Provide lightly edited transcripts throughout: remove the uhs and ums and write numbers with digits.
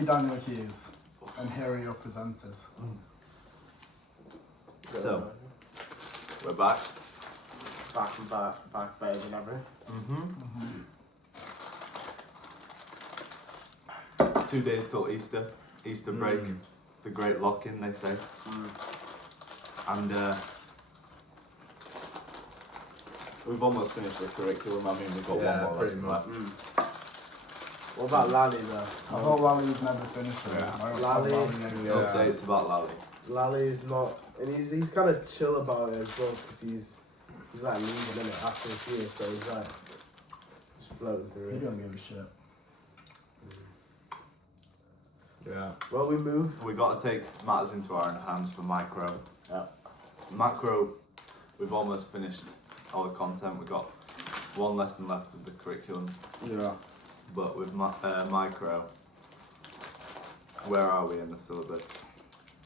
me, Daniel Hughes, and here are your presenters. So, we're back. Back better than ever. 2 days till Easter break, the great lock-in, they say. And we've almost finished the curriculum. I mean, we've got one more lesson left. What about Lally though? I thought Lally would never finish it. Lally. Updates about Lally. Lally is not, and he's kind of chill about it as well because he's like leaving it after this year, so he's like just floating through He it. don't give a shit. Yeah. Well, we move. We got to take matters into our own hands for micro. Yeah. Macro, we've almost finished all the content. We've got one lesson left of the curriculum. Yeah. But with micro, where are we in the syllabus?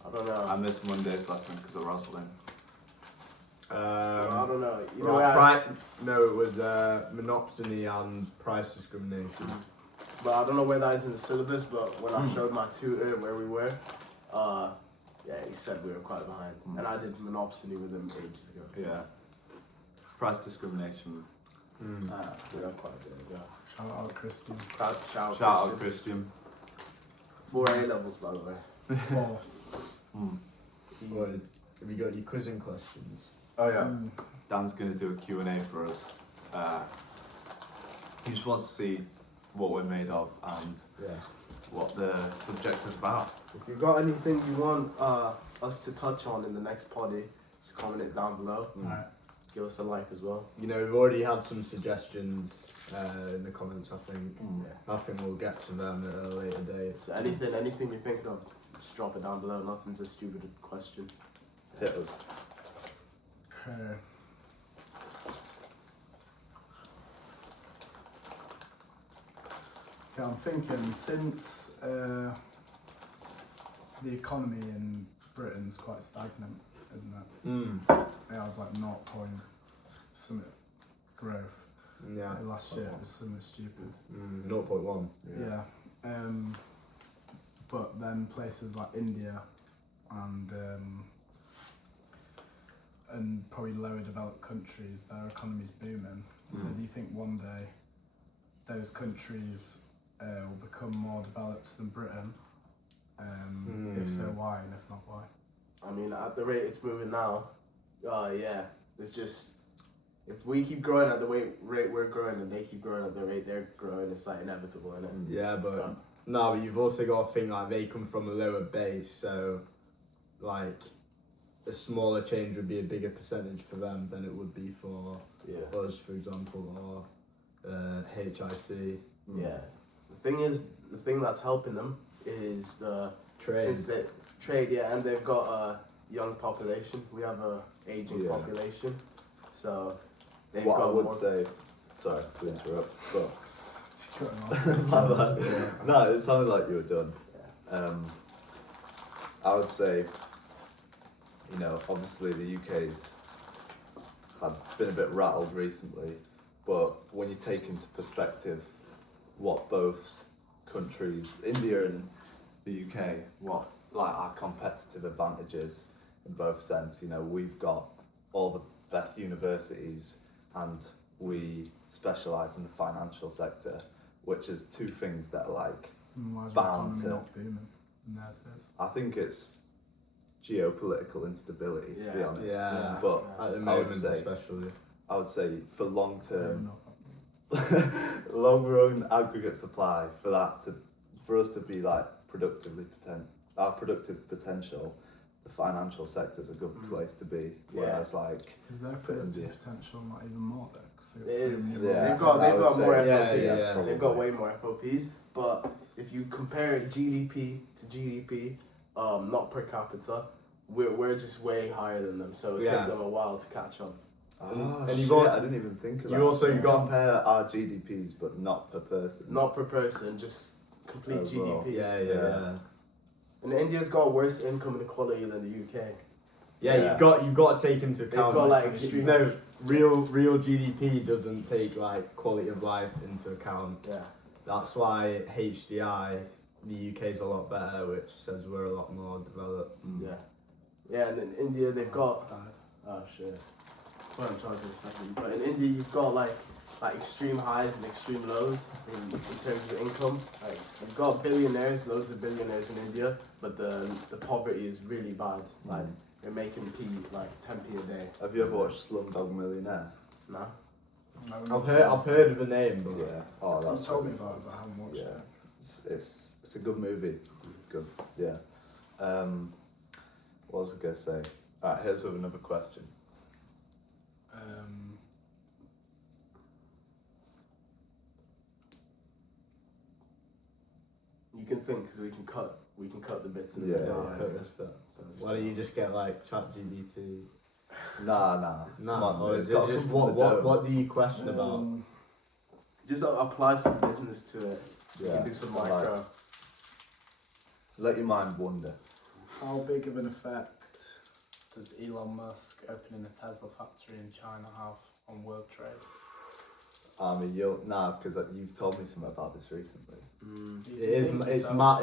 I don't know. I missed Monday's lesson because of Rosalind. I don't know. You know, no, it was monopsony and price discrimination. but I don't know where that is in the syllabus. But when I showed my tutor where we were, yeah, he said we were quite behind, and I did monopsony with him ages ago. So. Yeah. Price discrimination. We are quite good. Yeah. Shout out Christian. Shout Out Christian. 4 A levels, by the way. 4. What, have you got any quizzing questions? Oh yeah. Dan's going to do a Q&A for us. He just wants to see what we're made of and what the subject is about. If you've got anything you want us to touch on in the next poddy, just comment it down below. Alright. Give us a like as well. You know, we've already had some suggestions in the comments, I think. I think we'll get to them at a later date. So anything you're thinking of, just drop it down below. Nothing's a stupid question. Hit us. Okay. I'm thinking since the economy in Britain's quite stagnant, isn't it? They had like 0 point something growth. Yeah. Last year it was something stupid. 0.1. Yeah. But then places like India and probably lower developed countries, their economy's booming. So do you think one day those countries will become more developed than Britain? If so, why? And if not, why? I mean, at the rate it's moving now, yeah, it's just, if we keep growing at the rate we're growing and they keep growing at the rate they're growing, it's like inevitable, isn't it? Yeah, but no, but you've also got to think like they come from a lower base, so like a smaller change would be a bigger percentage for them than it would be for us, for example, or HIC. Yeah. The thing that's helping them is the Trade. Since they trade, and they've got a young population. We have a aging population, so they've What got I would more. say, sorry to interrupt, but Cutting off. no, it sounded like you were done. I would say, you know, obviously the UK's been a bit rattled recently, but when you take into perspective what both countries, India and the UK, what like our competitive advantages in both sense, you know, we've got all the best universities and we specialise in the financial sector, which is two things that are like Why is the bound economy to. not booming? And theirs is. I think it's geopolitical instability, to be honest. Yeah, But at the I moment would say, especially. I would say for long Maybe term, not. long run aggregate supply, for us to be like our productive potential, the financial sector is a good place to be. Whereas like Is their productive potential not even more though? 'Cause It is. Yeah. They've got more FOPs. Yeah, They've got way more FOPs. But if you compare GDP to GDP, not per capita, we're just way higher than them. So it takes them a while to catch up. Oh, and you've shit, got- I didn't even think of you that. also You got- compare our GDPs, but not per person. Not per person, just complete Overall. GDP. Yeah. And India's got worse income inequality than the UK. Yeah, you've got to take into account. got, like, extreme- No, real GDP doesn't take like quality of life into account. Yeah. That's why HDI the UK's a lot better, which says we're a lot more developed. Yeah, and in India they've got. Died. Oh shit. Well, I'm charging a second. But in India you've got like extreme highs and extreme lows in terms of income. Like you've got billionaires, loads of billionaires in India, but the poverty is really bad. Like they're making like 10p a day. Have you ever watched Slumdog Millionaire? No. No, I've heard of the name, but Yeah. Oh, You that's told me about it, but I haven't watched Yeah. it. It's a good movie. Good. Yeah. What was I gonna say? Alright, here's with another question. You can think because we can cut the bits in the Yeah, middle. yeah. cut this bit. Why don't you just get like ChatGPT? Nah. No, Come on, or it's is it gotta just come from the dome. what do you question about? Just apply some business to it. You Yeah. can do some Like, micro. let your mind wander. How big of an effect does Elon Musk opening a Tesla factory in China have on world trade? I mean, because you've told me something about this recently. Do you It is. think It's yourself-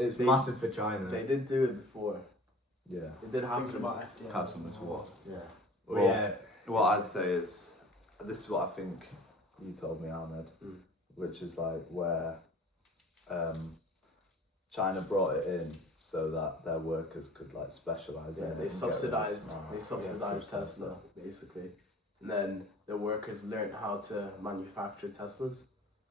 It's massive for China. They did do it before. Yeah. It did happen. Thinking about FDI. Have some as well. Yeah. Well, yeah. What I'd say is, this is what I think you told me, Ahmed, Mm. which is like where China brought it in so that their workers could like specialize in Yeah, it. they and get really subsidized. smart. They Yeah, subsidized subsidized Tesla basically, and then the workers learned how to manufacture Teslas.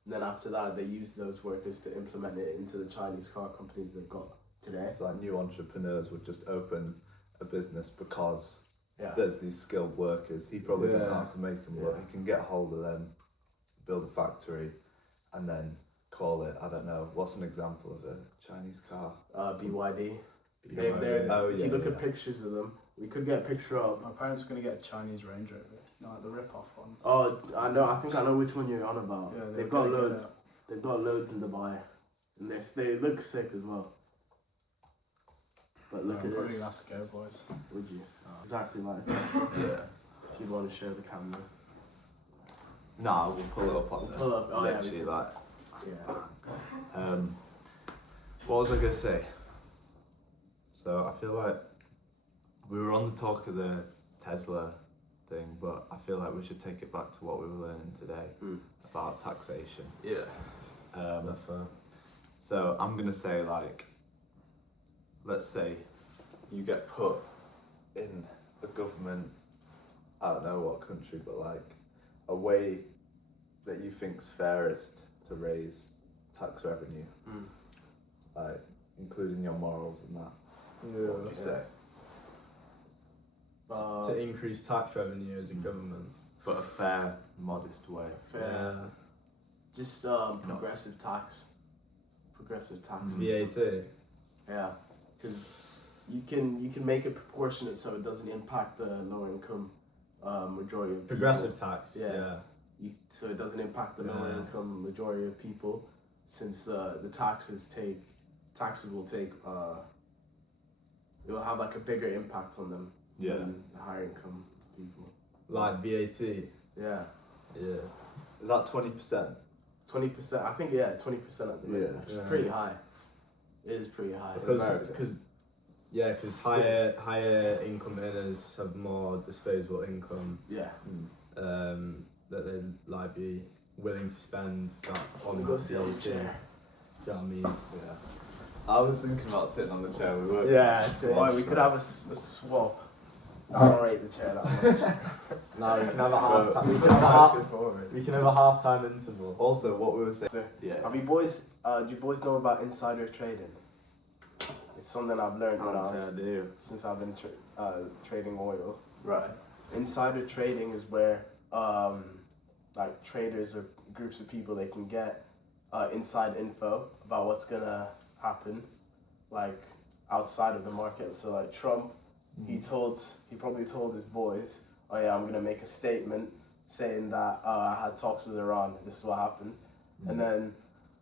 And then after that, they used those workers to implement it into the Chinese car companies they've got today. So like new entrepreneurs would just open a business because Yeah. there's these skilled workers. He probably don't know Yeah. how to make them, but Yeah. he can get a hold of them, build a factory, and then call it. I don't know. What's an example of a Chinese car? BYD. BYD. They're, Oh, if yeah, you look yeah. at pictures of them, we could get a picture up. My parents were going to get a Chinese Range Rover, like the rip-off ones. Oh, I know. I think I know which one you're on about. Yeah, They've got loads. They've got loads in Dubai, and they look sick as well. But look I'm at probably this. going to have to go, boys. Would you? Exactly like this. Yeah. If you want to show the camera. Nah, we'll pull it up on Pull up. Oh, yeah, we literally can- like. Yeah. What was I gonna say? So I feel like we were on the talk of the Tesla thing, but I feel like we should take it back to what we were learning today about taxation. Yeah. So I'm gonna say like, let's say You get put in a government, I don't know what country, but like a way that you think's fairest to raise tax revenue, like including your morals and that. What would you say? To increase tax revenue as a government. but a fair, modest way. Fair. Just progressive tax. Progressive taxes. VAT. Yeah, because you can make it proportionate so it doesn't impact the lower income majority of people. Progressive tax. Yeah. Yeah. So it doesn't impact the lower Yeah. income majority of people, since the taxes will take it will have like a bigger impact on them than the higher income people. Like VAT. Yeah, Yeah. Is that 20%? 20%. I think 20% at the minute, Yeah. which is Yeah. pretty high. It is pretty high. Because higher income earners have more disposable income Yeah. that they'd like be willing to spend that on Go sit on the VAT. chair. Do you know what I mean? Yeah. I was thinking about sitting on the chair. We were. Yeah, Boy, we could have a swap. I don't rate the chair that much. No, we can have a half time. We We can have a half time interval. Also, what we were saying. Yeah. Have you boys? Do you boys know about insider trading? It's something I've learned since I've been trading oil. Right. Insider trading is where like traders or groups of people, they can get inside info about what's gonna happen, like outside of the market. So like Trump, he probably told his boys, oh yeah, I'm gonna make a statement saying that I had talks with Iran. This is what happened, and then.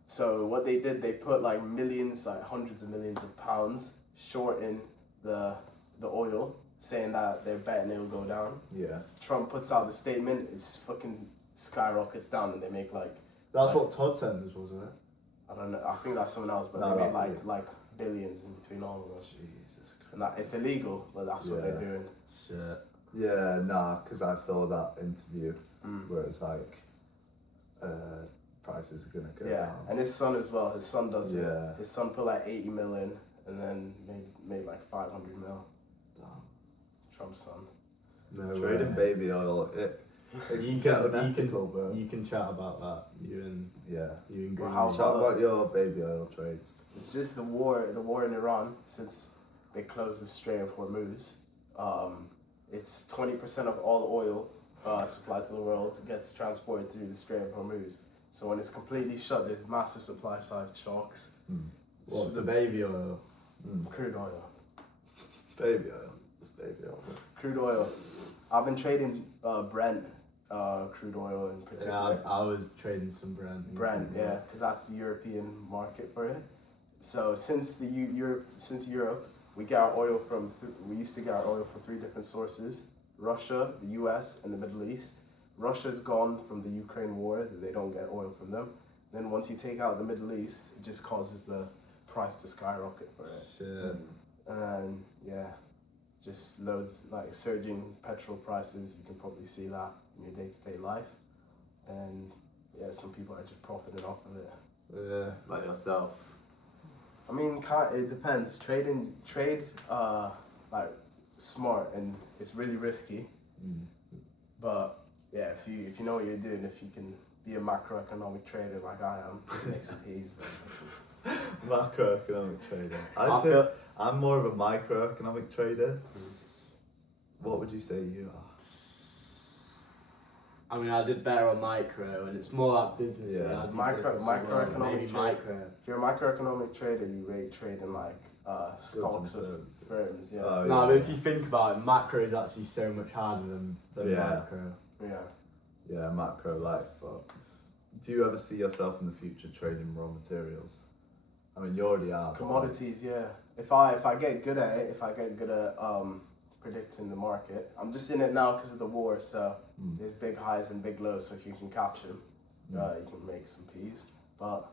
So what they did, they put like millions, like hundreds of millions of pounds short in the oil, saying that they're betting it'll go down. Yeah. Trump puts out the statement, it's fucking skyrockets down, and they make like. That's what Todd sent us, wasn't it? I don't know. I think that's someone else, but No, they made that- like billions in between all of us. Jesus Christ. And that it's illegal, but that's what they're Yeah. doing. Shit. Yeah, nah, because I saw that interview Mm. where it's like, prices are gonna go Yeah, down. and his son as well. His son does it. Yeah. His son put like 80 million and then made like 500 mil. Damn. Trump's son. No Trading way. baby oil, it You can get can, unethical, bro. you can chat about that. You and Yeah. Green. Well, how Chat about- about your baby oil trades. It's just the war in Iran since they closed the Strait of Hormuz. It's 20% of all oil supplied to the world gets transported through the Strait of Hormuz. So when it's completely shut, there's massive supply side shocks. What's the baby oil? Crude oil. Baby oil. It's baby oil. Crude oil. I've been trading Brent crude oil in Yeah, particular. I was trading some Brent. Brent, yeah, because that's the European market for it. So since since Europe, we get our oil from. We used to get our oil from 3 different sources: Russia, the U.S., and the Middle East. Russia's gone from the Ukraine war; they don't get oil from them. Then once you take out the Middle East, it just causes the price to skyrocket for it. Shit. And yeah, just loads like surging petrol prices. You can probably see that in your day-to-day life. And yeah, some people are just profiting off of it. Yeah. Like yourself. I mean, it depends. Trade like smart, and it's really risky. But yeah, if you know what you're doing, if you can be a macroeconomic trader like I am, make some peas. Macroeconomic trader. I'd I say feel- I'm more of a microeconomic trader. What would you say you are? I mean, I did better on micro, and it's more like business. Yeah. I do Micro- business as well, microeconomic maybe trade. micro. If you're a macroeconomic trader, you rate trade in like stocks of services. firms. Yeah. Oh, No, yeah, but if yeah. you think about it, macro is actually so much harder than Yeah. micro. Yeah. Yeah, macro. Like, do you ever see yourself in the future trading raw materials? I mean, you already are. but, Commodities, yeah. If I get good at it, if I get good at predicting the market, I'm just in it now because of the war. So there's big highs and big lows. So if you can capture them, you can make some peas. But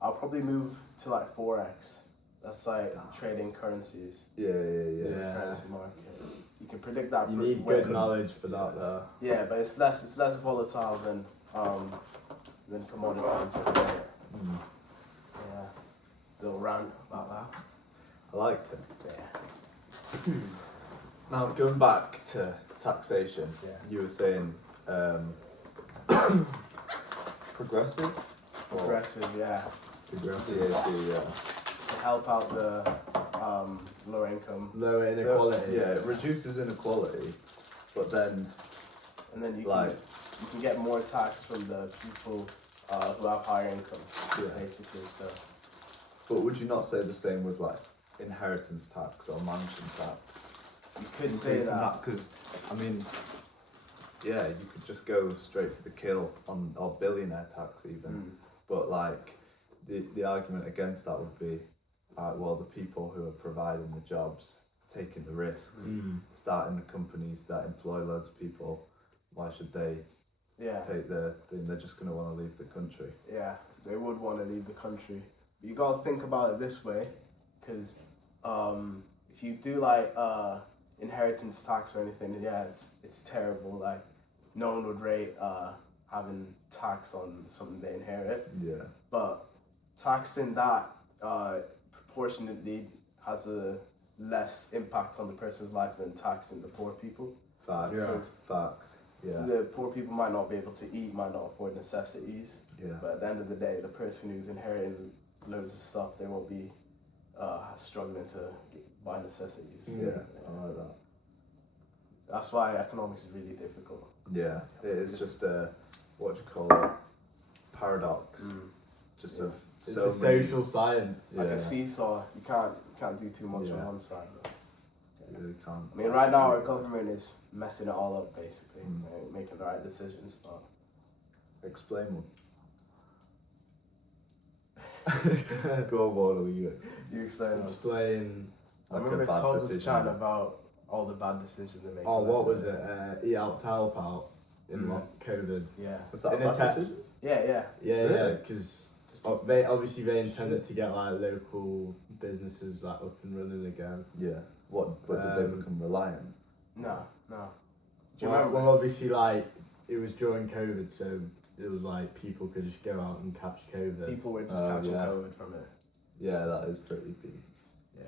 I'll probably move to like forex. That's like trading currencies. Yeah. It's a Yeah. currency market. You can predict that. You need well. good knowledge for that, though. Yeah, but it's less volatile than commodities. Yeah. Little rant about that. I liked it. Yeah. Now, going back to taxation, Yeah. you were saying progressive? Or Progressive, yeah. Progressive, yeah. To help out the lower income, Lower inequality. So, yeah, it reduces inequality, but then, and then you like, can get more tax from the people who have higher income, Yeah. basically. So but would you not say the same with like inheritance tax or mansion tax? you could say Increasing that. because, I mean, yeah, you could just go straight for the kill on, or billionaire tax even. But like, the argument against that would be, well, the people who are providing the jobs, taking the risks, starting the companies that employ loads of people, why should they Yeah, take they're just going to want to leave the country. yeah, they would want to leave the country. But you gotta think about it this way, because if you do like inheritance tax or anything, yeah, it's terrible. Like, no one would rate having tax on something they inherit. Yeah. But taxing that proportionately has a less impact on the person's life than taxing the poor people. Facts. Yeah. Facts. Yeah. So the poor people might not be able to eat, might not afford necessities, Yeah. but at the end of the day, the person who's inheriting loads of stuff, they won't be struggling to buy necessities. Yeah. I like that. That's why economics is really difficult. Yeah. It is It's- just a, what do you call it? Paradox. Just Yeah. of It's so a many. social science. Like Yeah. a seesaw, you can't do too much Yeah. on one side. But, You really can't. I mean, right now our government is messing it all up, basically, making the right decisions. But Explain one. Go on, Wardle, you. you explain. It. Explain. I Like remember a bad Todd was decision. chatting about all the bad decisions they make. Oh, what was it? Eat out to help out in what COVID. Yeah. Was that a In a bad te- decision? Yeah, yeah. Yeah, Really? because They obviously they intended to get like local businesses like up and running again. Yeah. What? But did they become reliant? No. Do you Well, remember? well, obviously, like it was during COVID, so it was like people could just go out and catch COVID. People were just catching yeah. COVID from it. Yeah, that is pretty deep. Yeah.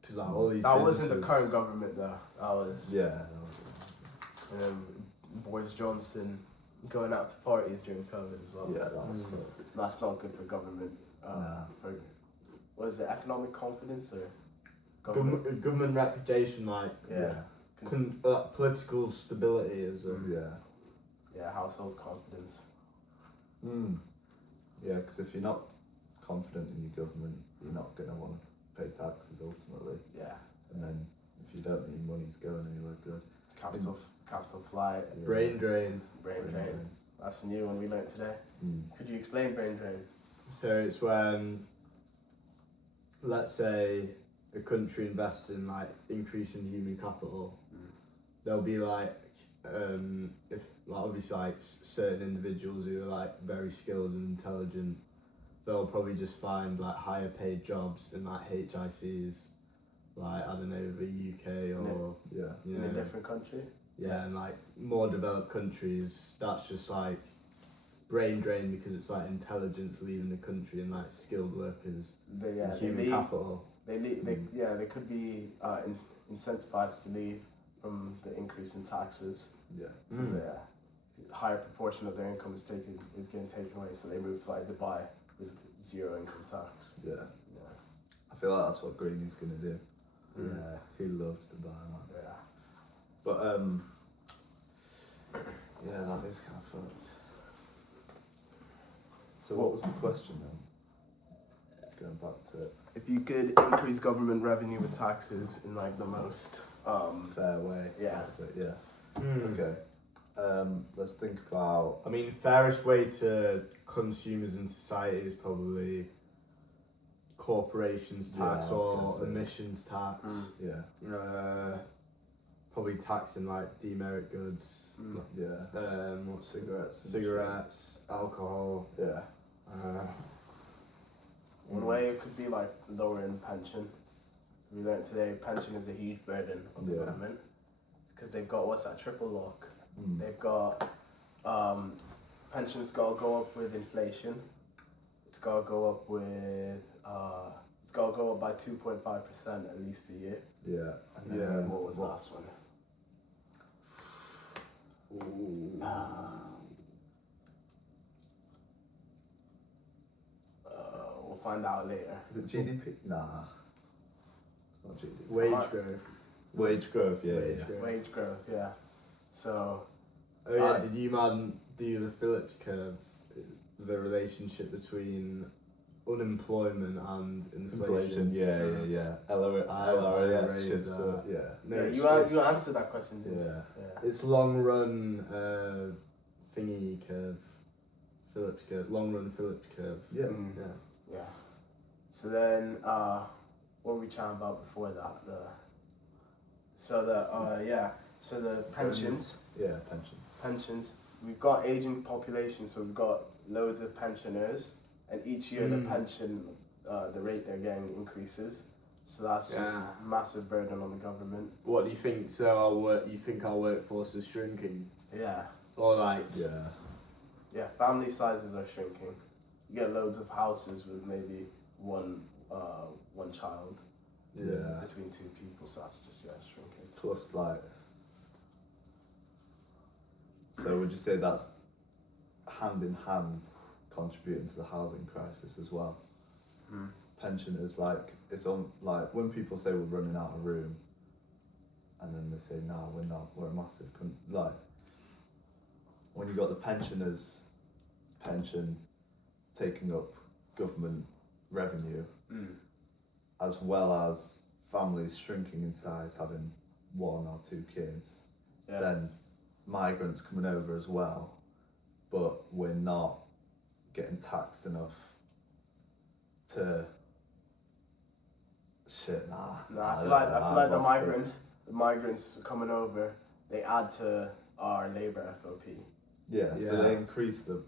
Because like all these. That wasn't the businesses- current government though. That was Yeah. That Boris Johnson going out to parties during COVID as well. was, yeah, that's fucked. That's not good for government. Nah. For, what is it, economic confidence or government? Government reputation, like Yeah. political stability is. Yeah. Yeah, household confidence. Yeah, because if you're not confident in your government, you're not going to want to pay taxes ultimately. Yeah. And then if you don't think your money's going anywhere good. Capital flight, Yeah. Brain drain. brain drain. That's a new one we learned today. Mm. Could you explain brain drain? So it's when, let's say, a country invests in like increasing human capital. There'll be like, if like obviously like certain individuals who are like very skilled and intelligent, they'll probably just find like higher paid jobs in like HICs, like I don't know, the UK or Yeah. you In know, a different country? yeah, and like more developed countries, that's just like brain drain because it's like intelligence leaving the country and like skilled workers, They human leave. capital. They could be incentivized to leave from the increase in taxes. Yeah. So, yeah, a higher proportion of their income is getting taken away, so they move to like Dubai with zero income tax. Yeah. Yeah. I feel like that's what Greeny's going to do. Yeah. He loves to buy man. Yeah. But yeah, that is kind of fucked. So what was the question then? Going back to it. If you could increase government revenue with taxes in like the most Fair way. Yeah. That's it, yeah. Hmm. Okay. Let's think about. I mean, fairest way to consumers in society is probably corporations Yeah, I tax was or gonna say. emissions tax. Yeah. Probably taxing like demerit goods. Yeah. What's Cigarettes. and cigarettes, alcohol. shit. Yeah. One way it could be like lowering pension. We learned today pension is a huge burden on the Yeah. government because they've got what's that triple lock. Mm. They've got pensions got to go up with inflation. It's got to go up with it's got to go up by 2.5% at least a year. Yeah. And Yeah. then What was the last one? Ooh. We'll find out later. Is it GDP? Nah. It's not GDP. Wage Alright. growth. Wage growth. Yeah. Wage Yeah. growth. Wage growth, yeah. So Oh yeah, Alright. did you man do the Phillips curve? The relationship between unemployment and inflation. Yeah. LRAS raised shifts that. the. Yeah. No, yeah, it's- you answered that question, didn't Yeah. you? Yeah. It's long run thingy curve, Phillips curve, long run Phillips curve. Yeah. Mm. Yeah. Yeah. So then, what were we chatting about before that? So the pensions. Yeah. Pensions. We've got aging population, so we've got loads of pensioners, and each year the pension, the rate they're getting increases. So that's just Yeah. massive burden on the government. What do you think? So you think our workforce is shrinking, Yeah. or like? Yeah. Yeah. Family sizes are shrinking. You get loads of houses with maybe one child Yeah. between two people, so that's just shrinking. Plus, like. So would you say that's hand in hand contributing to the housing crisis as well? Mm. Pensioners, like it's on like when people say we're running out of room, and then they say no, we're not. We're a massive like when you got the pensioners' pension taking up government revenue, as well as families shrinking in size, having one or two kids, Yeah. then migrants coming over as well, but we're not getting taxed enough to shit. I feel like the migrants coming over, they add to our labour FOP. Yeah, so Yeah. they increase the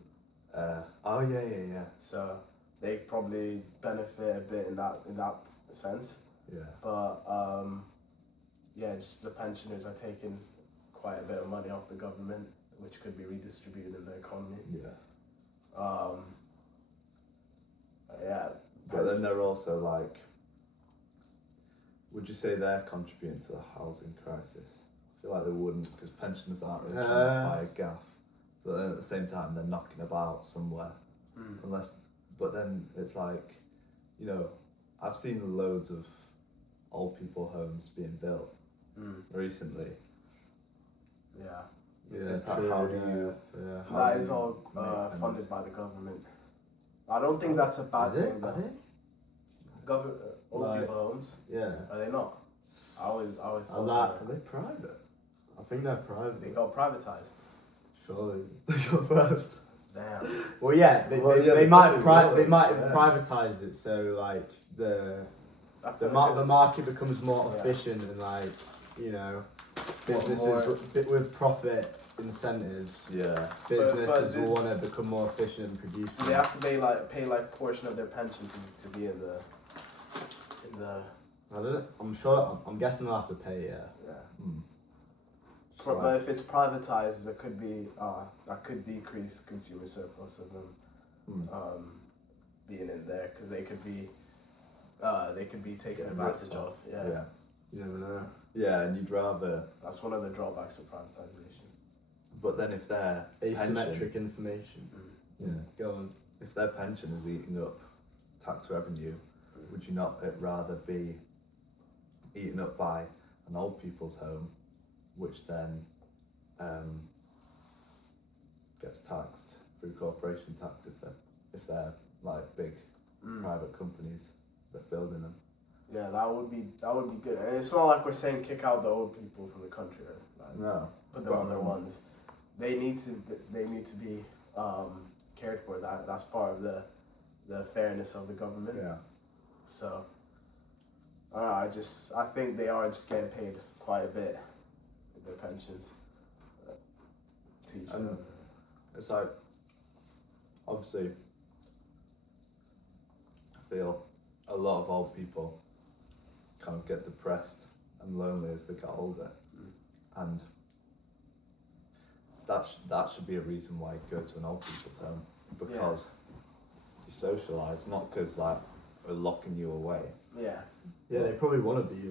Oh yeah. So they probably benefit a bit in that sense. Yeah. But yeah, just the pensioners are taking quite a bit of money off the government, which could be redistributed in the economy. Yeah. Yeah. But then they're also like, would you say they're contributing to the housing crisis? I feel like they wouldn't, because pensioners aren't really trying to buy a gaff. But then at the same time, they're knocking about somewhere. Unless, but then it's like, you know, I've seen loads of old people homes being built recently. Yeah. Yeah, it's like, how do you? How That do is you all make funded by the government. I don't think that's a bad thing. Are they? Old Like- people homes, Yeah. are they not? I always Are thought Are they private? I think they're private. they got privatized. Surely. They got private. Damn. Well, yeah, they They might probably will, they might have yeah. privatized it so like the I the, feel mar- like the market becomes more Yeah. efficient and like you know More- businesses with profit incentives. Yeah. Businesses but will want to become more efficient and produce. they have to pay like a portion of their pension to be in the. I don't know. I'm sure. I'm guessing they'll have to pay. Yeah. Yeah. Mm. But if it's privatized, there could be that could decrease consumer surplus of them being in there because they could be taken Getting advantage ripped of. off. Yeah. Yeah. You never know. Yeah, and you'd rather. That's one of the drawbacks of privatization. But then if their Asymmetric information. yeah, Go on. if their pension is eating up tax revenue, would you not rather be eaten up by an old people's home, which then gets taxed through corporation tax if they're like big private companies that building them? Yeah, that would be good. And it's not like we're saying kick out the old people from the country. Like, No. put them on their ones. They need to be cared for. That's part of the fairness of the government. Yeah. So I think they are just getting paid quite a bit with their pensions. To each And other. it's like, obviously, I feel a lot of old people kind of get depressed and lonely as they get older, and that should be a reason why you go to an old people's home, because you socialise, not because like we're locking you away. Yeah. Yeah, they probably want to be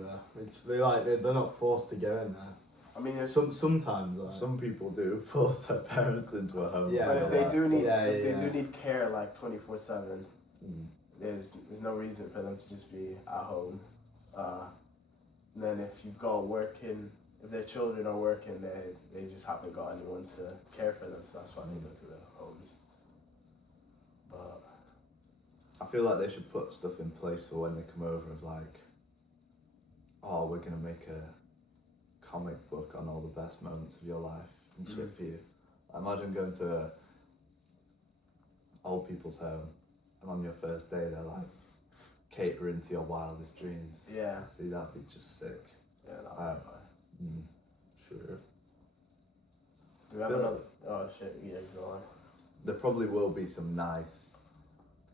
there. They're not forced to go in there. I mean, Sometimes like, Some people do force their parents into a home. Yeah, but if they like, do need they do need care like 24/7, mm, there's no reason for them to just be at home. And then if you've got if their children are working, they just haven't got anyone to care for them, so that's why they go to the homes. But I feel like they should put stuff in place for when they come over of like, oh, we're gonna make a comic book on all the best moments of your life and shit for you. I imagine going to a old people's home and on your first day they're like catering to your wildest dreams. yeah, See, that'd be just sick. yeah, that would be fine. Sure. Do we have Bill- another? Oh shit! Yeah, go on. There probably will be some nice,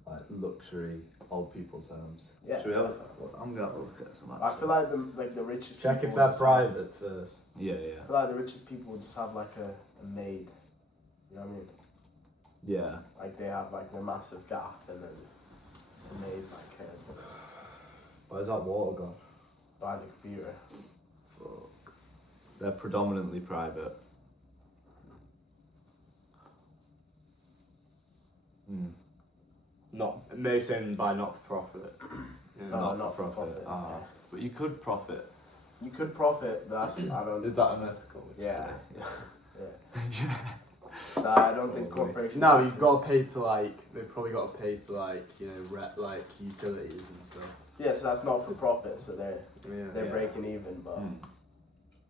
like luxury old people's homes. Yeah. Should we have? I'm gonna have a look at some. I feel like the richest. check people if will they're just have- private first. Yeah. I feel like the richest people will just have like a maid. You know what I mean? Yeah. Like they have like their massive gaff and then a maid like Why is that water gone? behind the computer. Fuck. They're predominantly private. Not maybe saying by not for profit. Yeah. No, Not not for for profit. profit, Ah. yeah. But you could profit. You could profit, but that's I don't. Is that unethical? Would you Yeah. say? Yeah. So I don't think Probably. corporations. No, you've got to pay to like. They've probably got to pay to like like utilities and stuff. Yeah, so that's not for profit. So they're Yeah. breaking even, but Mm.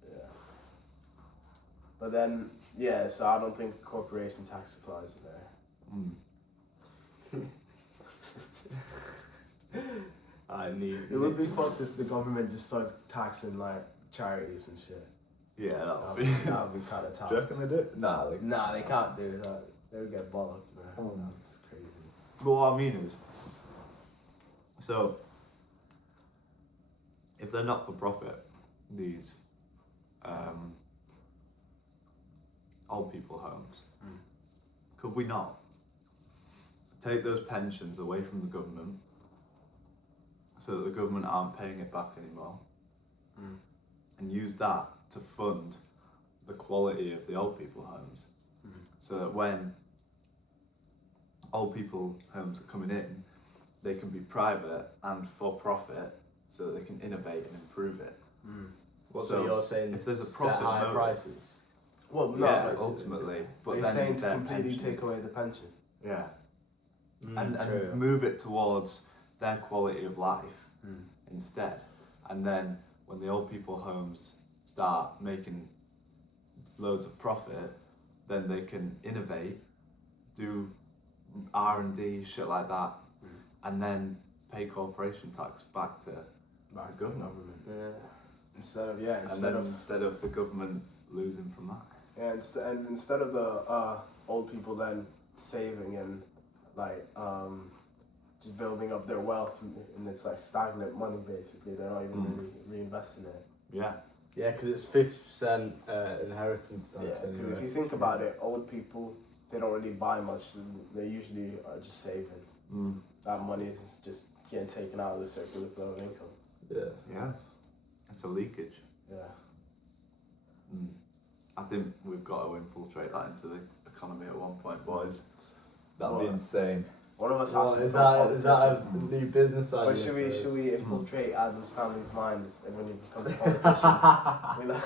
yeah. But then so I don't think corporation tax applies there. I need. It would be fucked if the government just starts taxing like charities and shit. Yeah, That that'll would be. that would be kind of tough. Do you reckon they do? Nah, like, Nah, they can't do that. They would get bollocked, man. That's crazy. But what I mean is, so if they're not for profit, these old people homes, could we not take those pensions away from the government so that the government aren't paying it back anymore, and use that to fund the quality of the old people homes, so that when old people homes are coming in, they can be private and for profit, so that they can innovate and improve it. So you're saying if there's a set profit higher motive- prices? Well, no, yeah, but ultimately, but they're then saying to their completely pensions- take away the pension. yeah, True. and move it towards their quality of life instead. And then when the old people homes start making loads of profit, then they can innovate, do R&D, shit like that, and then pay corporation tax back to By the government. Yeah. Instead of The government losing from that. instead of the old people then saving and like just building up their wealth, and it's like stagnant money basically. They're not even really reinvesting it. Yeah. Yeah, because it's 50% inheritance tax. Yeah, because anyway. if you think about it, old people, they don't really buy much. They usually are just saving. That money is just getting taken out of the circular flow of income. Yeah. Yeah. It's a leakage. Yeah. I think we've got to infiltrate that into the economy at one point, boys. That'd be What? insane. One of us Well, has to is become that a politician. new business idea? But should for us? we infiltrate Adam Stanley's mind when he becomes a politician?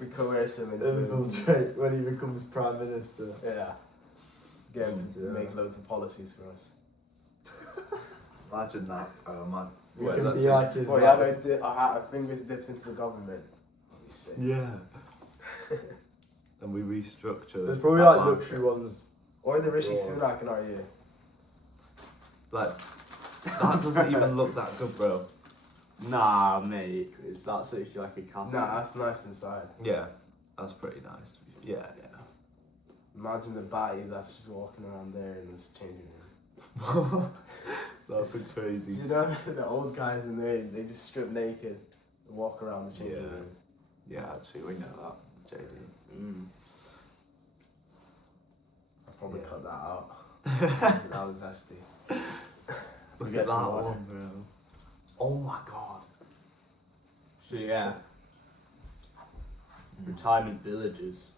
we coerce him into Infiltrate when he becomes prime minister. Yeah. Get him to Yeah. make loads of policies for us. Imagine that. Oh man. We Wait, can let's be see. like his. Well, you have our fingers dipped into the government. That'd be sick. Yeah. And we restructure. There's probably that like market. luxury ones. Or the Rishi Sure. Sunak in our year. Like, that doesn't even look that good, bro. Nah, mate. It's that literally like a castle. Nah, that's nice inside. Yeah, that's pretty nice. Yeah, yeah. Imagine the baddie that's just walking around there in this changing room. That's a crazy. You know, the old guys in there, they just strip naked and walk around the changing Yeah. rooms. Yeah, actually, we know that, JD. I'll probably Yeah. cut that out. That was zesty. Look Get at some that more. one, bro. Oh my god. So yeah. Retirement villages.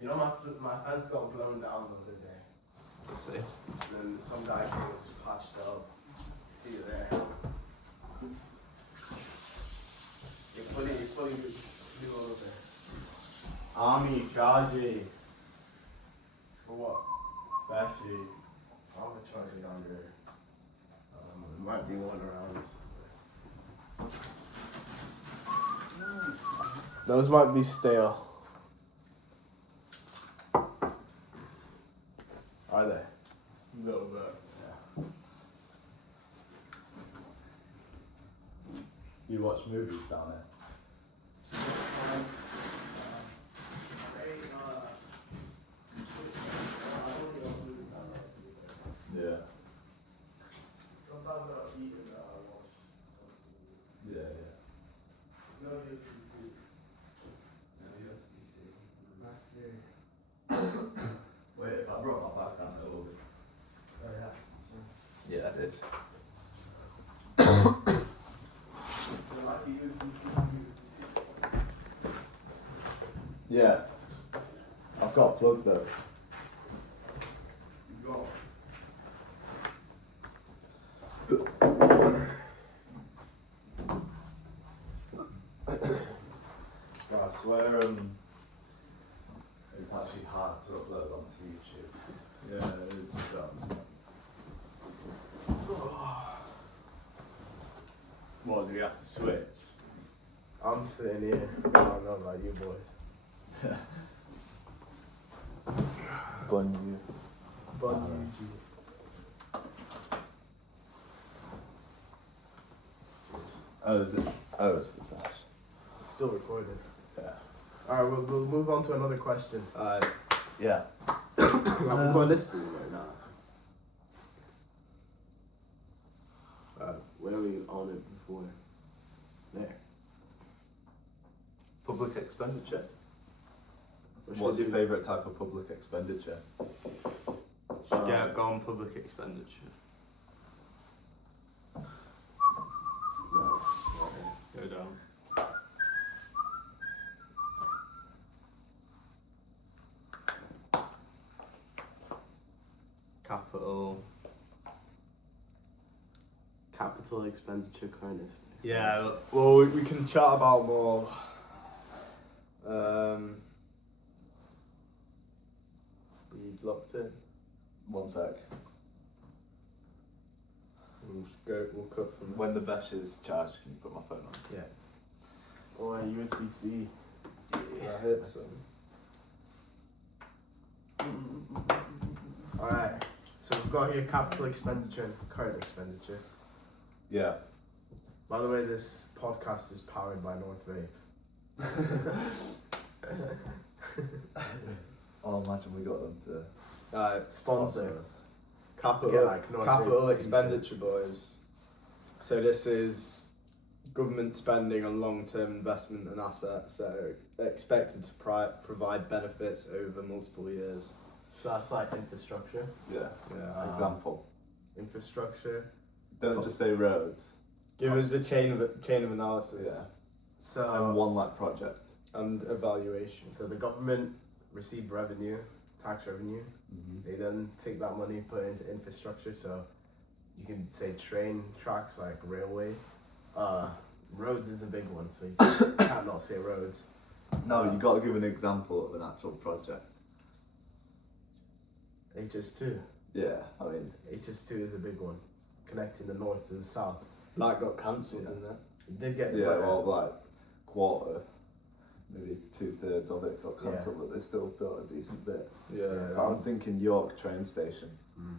You know, my fence got blown down the other day. Let's see. And then some guy came and just patched it up. See it there. You're fully blew over. Army charging. For what? Especially. I'm gonna charge it down there. There might be one around somewhere. Those might be stale. Are they? A little bit. You watch movies down there? Yeah. Sometimes I'll eat and watch. Yeah, No USB-C. Wait, if I brought my back down, it will. Oh yeah. Yeah, I did. Yeah. I've got a plug though. Go. I swear, it's actually hard to upload onto YouTube. yeah. It's What, do we have to switch? I'm sitting here. I don't know about you boys. Bun you. But Oh, is it? Oh, it's for that. still recorded. Yeah. All right, we'll move on to another question. Yeah. I'm going this through right now. Where are we on it before? There. Public expenditure. Which What's would your be- favourite type of public expenditure? Go on public expenditure. Nice. Go down. Capital. Capital expenditure kind of. Yeah, well, we can chat about more. You locked in. 1 sec. We'll just go. We'll cut from. When the Besh is charged, can you put my phone on? Yeah. Or USB-C. I heard some. Alright, so we've got here capital expenditure and current expenditure. Yeah. By the way, this podcast is powered by North Vape. Oh, imagine we got them to Right, Sponsor. us. capital. Get, like, North capital Vape expenditure, boys. So this is government spending on long-term investment and assets that are expected to provide benefits over multiple years. So that's like infrastructure. Yeah. Yeah. Example. Infrastructure. Don't just say roads. Give us a chain of analysis. Yeah. So And one like project. And evaluation. So the government receive revenue, tax revenue. Mm-hmm. They then take that money, put it into infrastructure. So you can say train tracks, like railway. Roads is a big one, so you can't not say roads. No, you got to give an example of an actual project. HS2. Yeah, I mean, HS2 is a big one, connecting the north to the south. That got cancelled, Yeah. didn't it? It did get yeah, well, like quarter, maybe 2/3 of it got cancelled, but they still built a decent bit. Yeah. Yeah. I'm thinking York train station. Mm.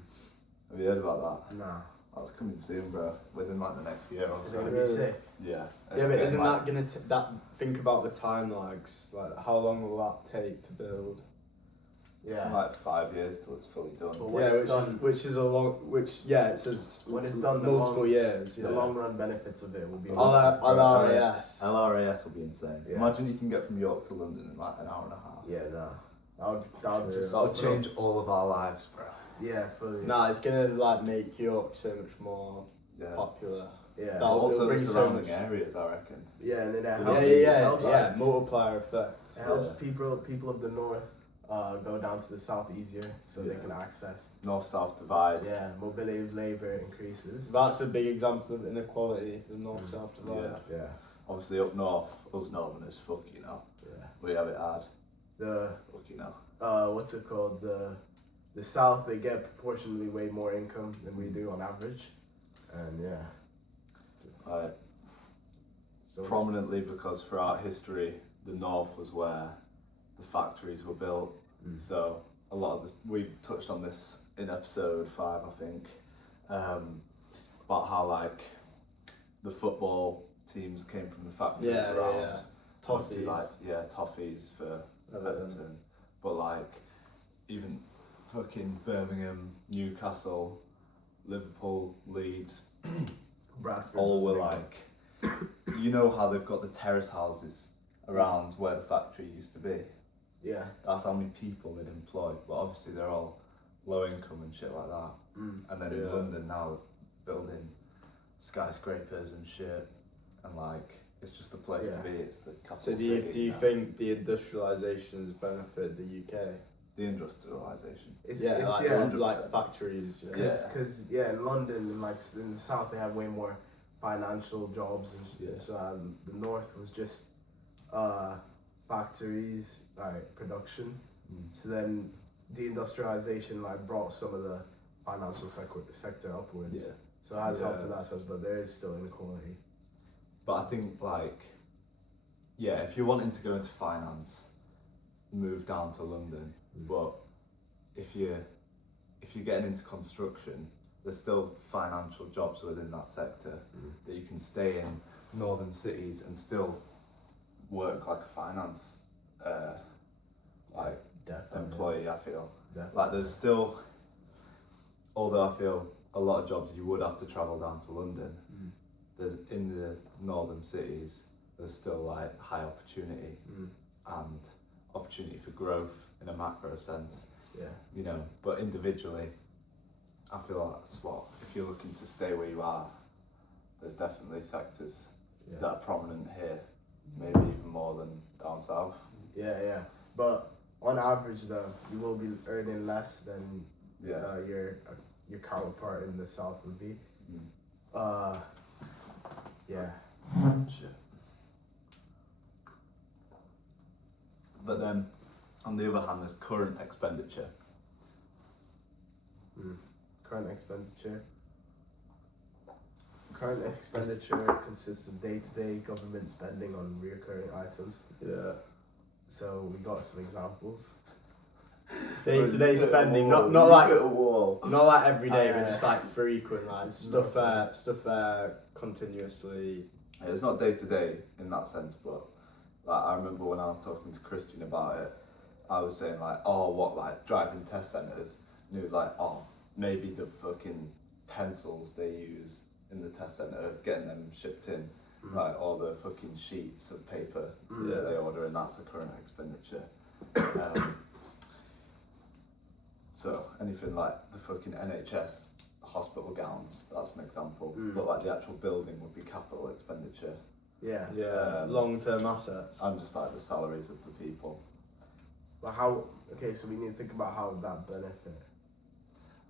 Have you heard about that? Nah. That's coming soon, bro. Within like the next year or Is it so. gonna be Really? sick? Yeah. Yeah, It's but getting, isn't like, that gonna think about the time lags? Like, how long will that take to build? Yeah. like 5 years till it's fully done? But when it's done, which is a long, it says when it's done, the multiple long- years. the Yeah. long run benefits of it will be. LRAS. LRAS will be insane. Yeah. Imagine you can get from York to London in like an hour and a half. Yeah, nah. That would just That'll open change all of our lives, bro. up- Yeah, fully. Nah, it's gonna like make York so much more Yeah. popular. Yeah. That'll- Also it'll the bring so surrounding much- areas, I reckon. Yeah, and then that Yeah, helps. Yeah, it helps, yeah, multiplier effect. It helps Yeah. people of the north go down to the south easier, so they Yeah. can access. North-south divide. Yeah, mobility of labor increases. That's a big example of inequality, the north-south divide. Yeah. Yeah, Obviously up north, us northerners, fuck you know. yeah. We have it hard. The Fuck you know. what's it called? The south, they get proportionally way more income than we do on average, and yeah. Like, So it's- prominently because throughout history, the north was where the factories were built. Mm. So a lot of this, we touched on this in episode 5, I think, about how like the football teams came from the factories Yeah, around. yeah. Obviously, Toffees. like toffees for Everton, but like even fucking Birmingham, Newcastle, Liverpool, Leeds, Bradford all was a were big one. like, you know how they've got the terrace houses around where the factory used to be. Yeah. That's how many people they'd employ, but obviously they're all low income and shit like that. Mm. And then in Yeah. London now, building skyscrapers and shit, and like it's just the place Yeah. to be. It's the So capital do you, city. do you know? think the industrialisation has benefited the UK? The industrialisation? It's yeah, it's like, yeah. 100%. like factories. Yeah. Because in London and like in the south they have way more financial jobs and Yeah. so the north was just factories like production. Mm. So then deindustrialization like brought some of the financial sector upwards. Yeah. So it has helped in Yeah. that sense, but there is still inequality. But I think like, yeah, if you're wanting to go into finance, move down to London. Mm. But if you're getting into construction, there's still financial jobs within that sector Mm. that you can stay in northern cities and still work like a finance like Definitely. employee. I feel Definitely. like there's still, although I feel a lot of jobs you would have to travel down to London. Mm. There's in the northern cities. There's still like high opportunity and opportunity for growth in a macro sense. Yeah. You know, but individually, I feel like that's what, if you're looking to stay where you are, there's definitely sectors Yeah. that are prominent here, maybe even more than down south. Yeah. But on average, though, you will be earning less than Yeah. your counterpart in the south would be. Mm. Yeah. Shit. But then, on the other hand, there's current expenditure. Current expenditure. Current expenditure consists of day-to-day government spending on recurring items. Yeah. So we got some examples. Day-to-day spending, not Look like at a wall. not like every day, but Yeah. just like frequent, like It's stuff not there continuously. It's not day to day in that sense, but like I remember when I was talking to Christian about it, I was saying like, oh, what, like driving test centres, and he was like, oh, maybe the fucking pencils they use in the test centre, getting them shipped in, like all the fucking sheets of paper that they order, and that's the current expenditure. So anything like the fucking NHS hospital gowns, that's an example. But like the actual building would be capital expenditure. Yeah. Yeah, long-term assets. And just like the salaries of the people. But how? Okay, so we need to think about how would that benefit.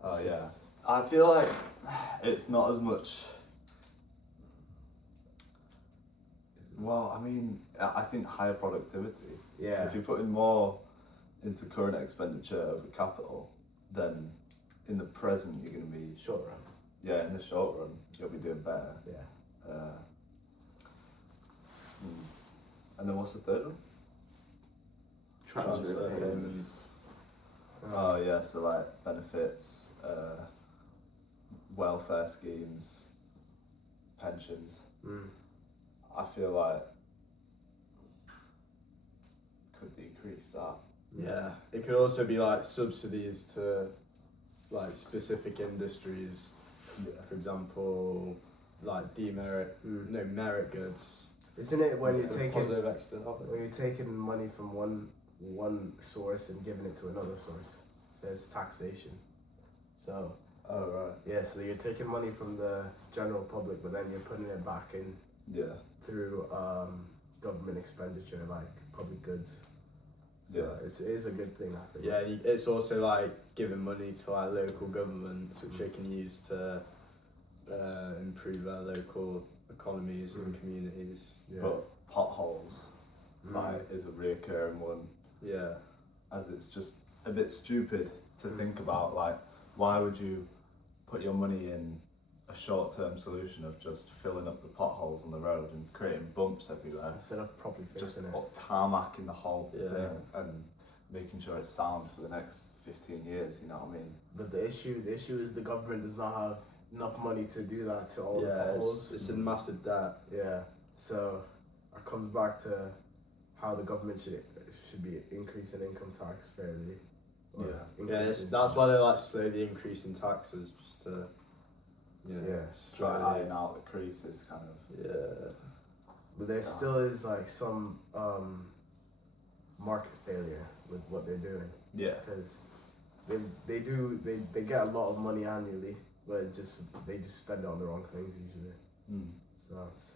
Oh yeah. I feel like it's not as much. Well, I mean, I think higher productivity. Yeah. If you're putting more into current expenditure over capital, then in the present you're going to be, Short run. yeah, in the short run you'll be doing better. Yeah. And then what's the third one? Transfer payments. Oh yeah, so like benefits, welfare schemes, pensions. I feel like could decrease that. Yeah, it could also be like subsidies to like specific industries. For example, like merit goods. Isn't it when you're and taking positive external. when you're taking money from one source and giving it to another source? So it's taxation. So Oh right. yeah, so you're taking money from the general public, but then you're putting it back in Yeah. through government expenditure, like public goods. So Yeah. it is a good thing, I think. Yeah, it's also like giving money to like local governments, which they can use to improve their local economies and communities. Yeah. But potholes, like, is a reoccurring one. Yeah. As it's just a bit stupid to think about, like, why would you put your money in a short-term solution of just filling up the potholes on the road and creating bumps everywhere, Instead of properly just fixing it. tarmacking the whole Yeah. thing and making sure it's sound for the next 15 years, you know what I mean? But the issue is the government does not have enough money to do that to all the Yeah, potholes. it's in massive debt. Yeah, so it comes back to how the government should be increasing income tax fairly. Or Yeah. Yeah, increasing- that's why they like slowly increasing taxes just to, Yeah. Try slowly- iron out the creases, kind of. Yeah. But there still is like some market failure with what they're doing, Yeah. because they get a lot of money annually, but they just spend it on the wrong things usually. So that's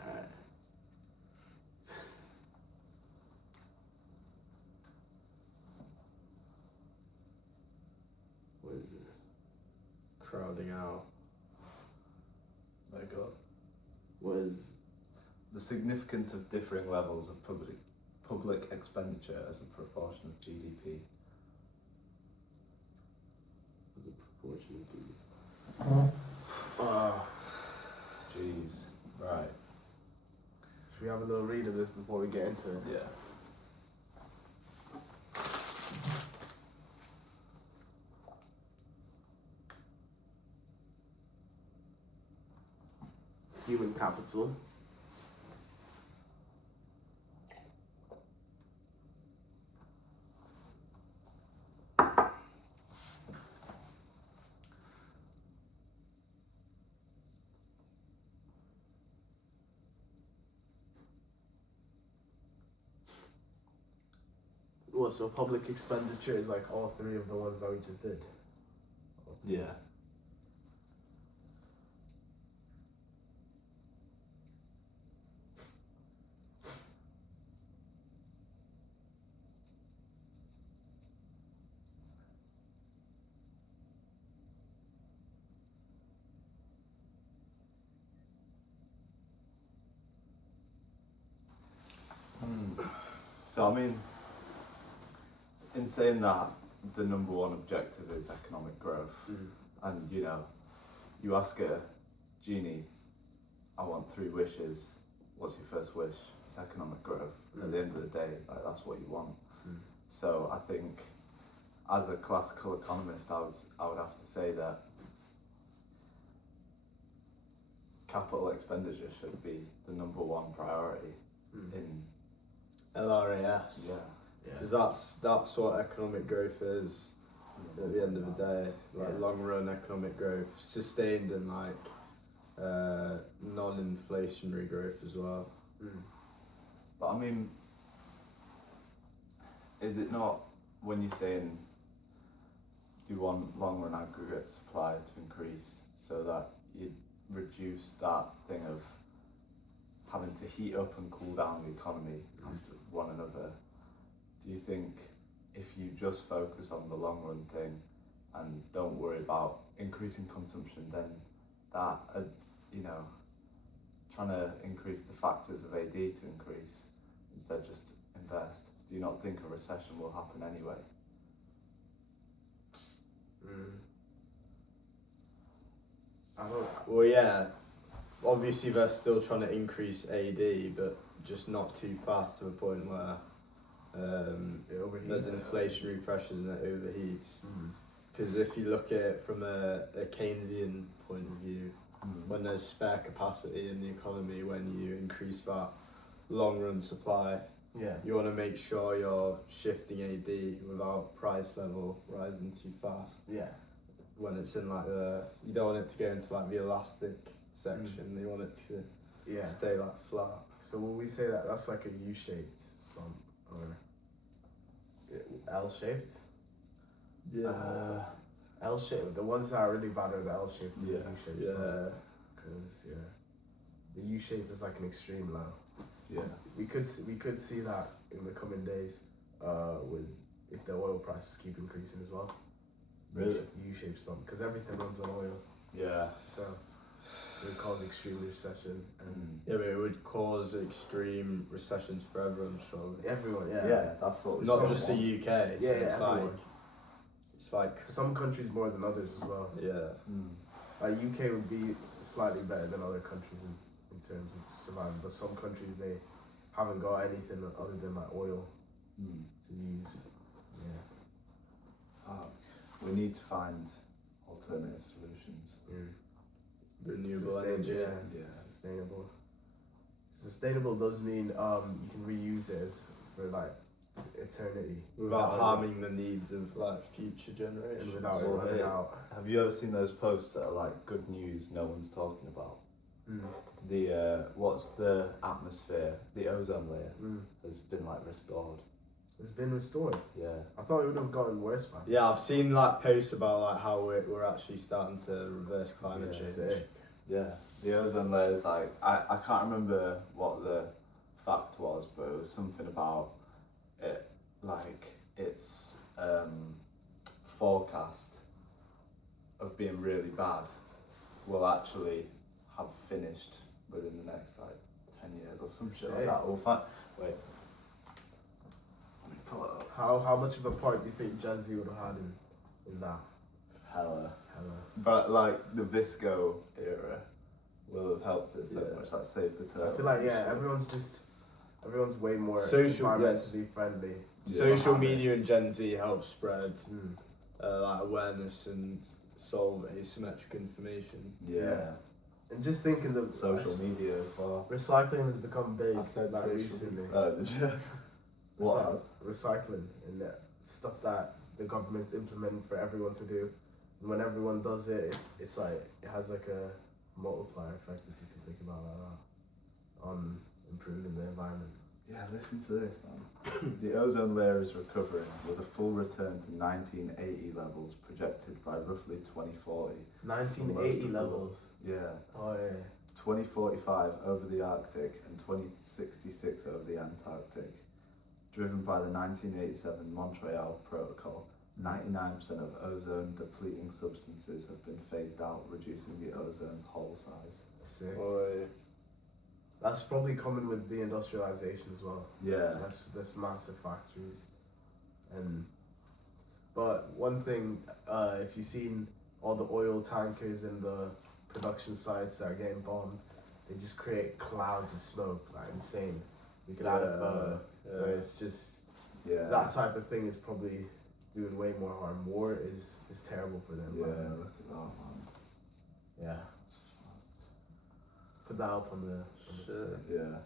Alright. What is this? Crowding out. There you go. What is The significance of differing levels of public expenditure as a proportion of GDP. the proportion of the Jeez. Right. Should we have a little read of this before we get into it? Yeah. human capital. Well, so public expenditure is like all three of the ones that we just did. Yeah. So I mean, in saying that, the number one objective is economic growth, and you know, you ask a genie, I want 3 wishes. What's your first wish? It's economic growth. At the end of the day, like, that's what you want. So I think, as a classical economist, I would have to say that capital expenditure should be the number one priority in LRAS. yeah. Because that's what economic growth is at the end of the day, like long run economic growth, sustained and like non-inflationary growth as well. But I mean, is it not, when you're saying you want long run aggregate supply to increase so that you reduce that thing of having to heat up and cool down the economy after one another? Do you think if you just focus on the long run thing and don't worry about increasing consumption, then that, you know, trying to increase the factors of AD to increase instead just invest, do you not think a recession will happen anyway? Well, yeah, obviously they're still trying to increase AD, but just not too fast to a point where there's inflationary pressures and it overheats. Because if you look at it from a Keynesian point of view, when there's spare capacity in the economy, when you increase that long run supply, you want to make sure you're shifting AD without price level rising too fast. When it's in like you don't want it to go into like the elastic section, you want it to stay like flat. So when we say that, that's like a U-shaped slump or L-shaped? L-shaped. The ones that are really bad are the L-shaped and the U-shaped slump. Because the U-shape is like an extreme low. We could see that in the coming days with if the oil prices keep increasing as well. Really? U-shaped slump, because everything runs on oil. So it would cause extreme recession. And but it would cause extreme recessions for everyone, surely. everyone, that's what we Not saw. just the UK. So it's like some countries more than others as well. Like UK would be slightly better than other countries in terms of surviving, but some countries they haven't got anything other than like oil to use. We need to find alternative solutions. renewable energy. Sustainable. Sustainable does mean you can reuse it for like eternity without harming the needs of like future generations. and without it running out. Have you ever seen those posts that are like good news no one's talking about? The what's the atmosphere? The ozone layer has been like restored. It's been restored. Yeah. I thought it would have gotten worse, man. Yeah, I've seen like posts about like how we're actually starting to reverse climate change. Sick. Yeah. The ozone layer is like I can't remember what the fact was, but it was something about it, like its forecast of being really bad will actually have finished within the next like 10 years or some shit like that. We'll find. Wait. Let me pull it up. How much of a part do you think Gen Z would have had in that? Hella. But like the Visco era will have helped it so much. Like save the turtles. I feel like everyone's way more Social- environmentally friendly. Social media and Gen Z help spread like awareness and solve asymmetric information. Yeah. And just thinking the Social media as well. recycling has become big I said like social recently. media. Oh, did you? What else? Recycling and stuff that the government's implementing for everyone to do. And when everyone does it, it's like it has like a multiplier effect, if you can think about that, on improving the environment. Yeah, listen to this, man. The ozone layer is recovering with a full return to 1980 levels projected by roughly 2040. 1980 levels. Yeah. Oh yeah. 2045 over the Arctic and 2066 over the Antarctic. Driven by the 1987 Montreal Protocol, 99% of ozone depleting substances have been phased out, reducing the ozone's hole size. Sick. Oi. That's probably coming with the industrialization as well. Yeah. That's massive factories, but one thing, if you've seen all the oil tankers and the production sites that are getting bombed, they just create clouds of smoke, like insane. You could add a photo, where it's just Yeah. that type of thing is probably doing way more harm. War is terrible for them. Yeah, look at that, man. Yeah. It's fucked. Put that up on the Shit. Yeah.